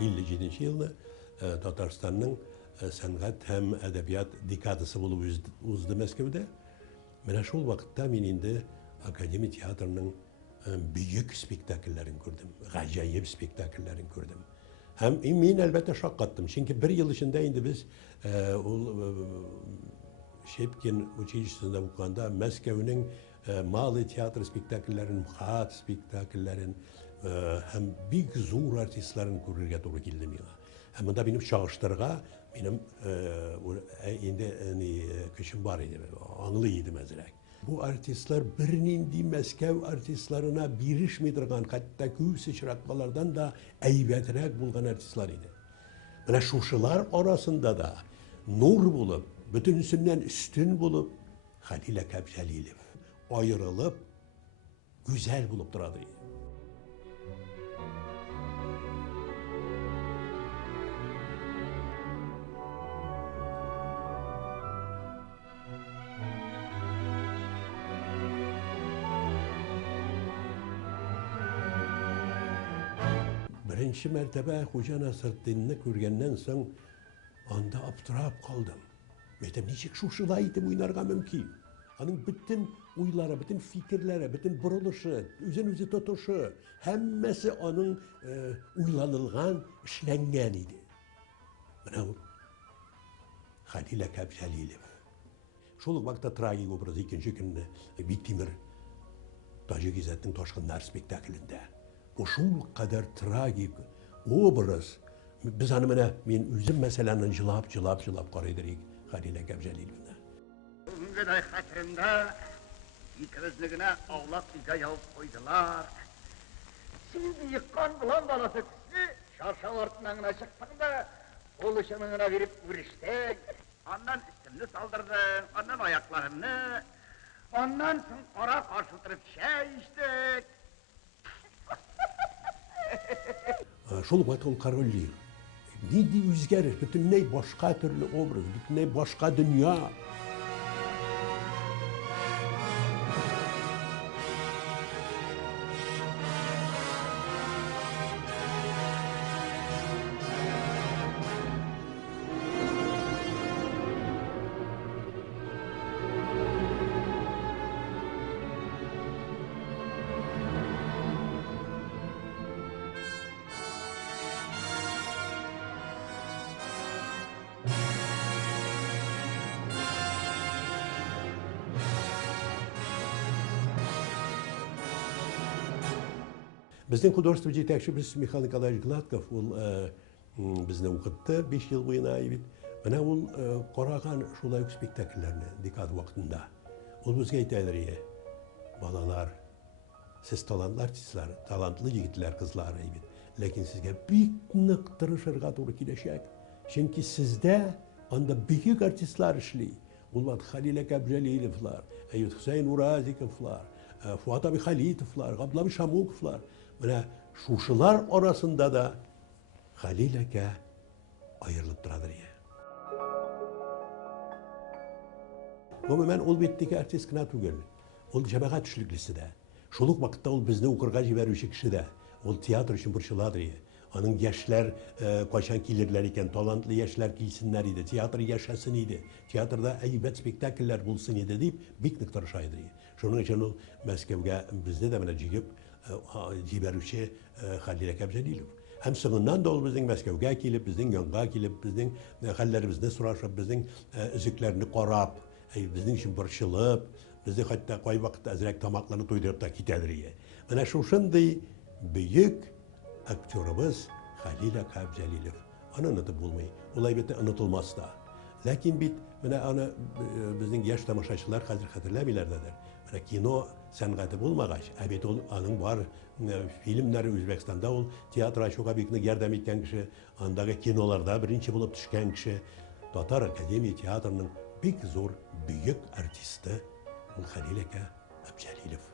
57 yılda Tatarstan'ın sanat hem edebiyat dikadası bulup uzdu Moskova'da. Mena şol vakitte men indi Akademi Tiyatro'nun büyük spektaküllerini gördüm. Gacayip spektaküllerini gördüm. Hem men elbette şok kattım. Çünkü bir yıl içinde indi biz Şepkin uçuşunda okuyanda Moskova'nın malı tiyatro spektaküllerin, muhat spektaküllerin hem büyük zor artistlerin görürge doğru geldim ya. Hem de benim çalıştırga benim indi kışım var idi, anlıydım azrak. Bu artistler birinin di Moskov artistlarına birişmedirgan, hatta köy sıçratmalardan da eybetrek bulgan artistler idi. Bana şuşular arasında da nur bulup, bütünüsünden üstün bulup, Halil Akap Jalilov ayrılıp, güzel bulup duradı. Birinci mertebe Hoca Nasreddin'ni görgenden soň anda aptırap kaldım. Metem niçik şuşulaydı oynarga mümkün? Anın bütün uyları, bütün fikirleri, bütün buruluşu, özün tutuşu, hemmesi onun uylanılgan, işlengen idi. Bana Halil Akap Jalilov. Şol vakta tragik obrazı ikinci günde Viktimir Tacikizat'ın Toşkınlar spektaklinde. Bu şol kadar tragik obraz. Biz hani men özüm meselenin jılap qaraydıryk Halil Akap Jalilovna. Bugünkü hatırında ikizligine ağlap iga yavub koydular. Siz yıkkan bulan balası kisi şarşal ortmanına çıktığında oluşumuna verip vuruştuk. Ondan üstümünü saldırdın, ondan ayaklarını, ondan soň qara qarşıtırıp şey içtik. Şol vakit ol qarollir. Nidi özgerir, bütünley başka türlü obraz, bütünley başka dünya. Bizden художество жетекшimiz Mikhail Nikolaevich Gladkov, bizni okuttu 5 yıl boyuna ayıbıt. Bana ol qaragan şolay spektakllerini dekad vaktinde. Ol bizge aytaylar balalar, siz talantlı artistler, talantlı yigitler, kızlar ayıbıt. Lakin sizge büyük nıktırışırga doğru kileşek. Çünkü sizde anda büyük artistler işli. Ol Halil Akap Jalilovlar, Eyyut Hüseyin Urazikovlar, Fuat abi Halitovlar, Gablavi Shamukovlar. Bana şuşular arasında da Halil Aka ayrılıp duradır ya. Ama ben ol bittiki artist kına tugel. Ol cemaat düşlüklisi de. Şoluk vakitte ol bizni okurga jiberüşü kişi de. Ol tiyatro için burçuladır ya. Onun yaşlar kaçan kilirler iken, talantlı yaşlar kilsinler idi. Tiyatro yaşasın idi. Tiyatroda eybet spektaküller bulsun idi deyip bik nıktar şaydır ya. Şunun için ol Moskovga bizde de bana jigip jiberüşü Halil Akap Jalilov. Hem sığından da ol bizden Moskovga kelip, bizden yanğa kelip, bizden hallerimizde suraşıp, bizden üzüklerini qarap, bizden için burçılıp, bizde hatta koy vakit azrak tamaklarını toydurıp da kitedir ya. Bana şuşunday büyük aktörümüz Halil Akap Jalilov. Onu unutup bulmayı. Olay bitti unutulmaz da. Lakin bit, ana bizden yaş tamaşaçılar hazır hatırlamaylardadır. Mana kino sanatı bulmagaç, abet onun var filmleri Özbekistan'da ol tiyatro şoka bikini yardam etken kişi, andagi kinolarda birinci bulup düşken kişi, Tatar Akademi Tiyatro'nun büyük zor büyük artisti Halil Akap Jalilov.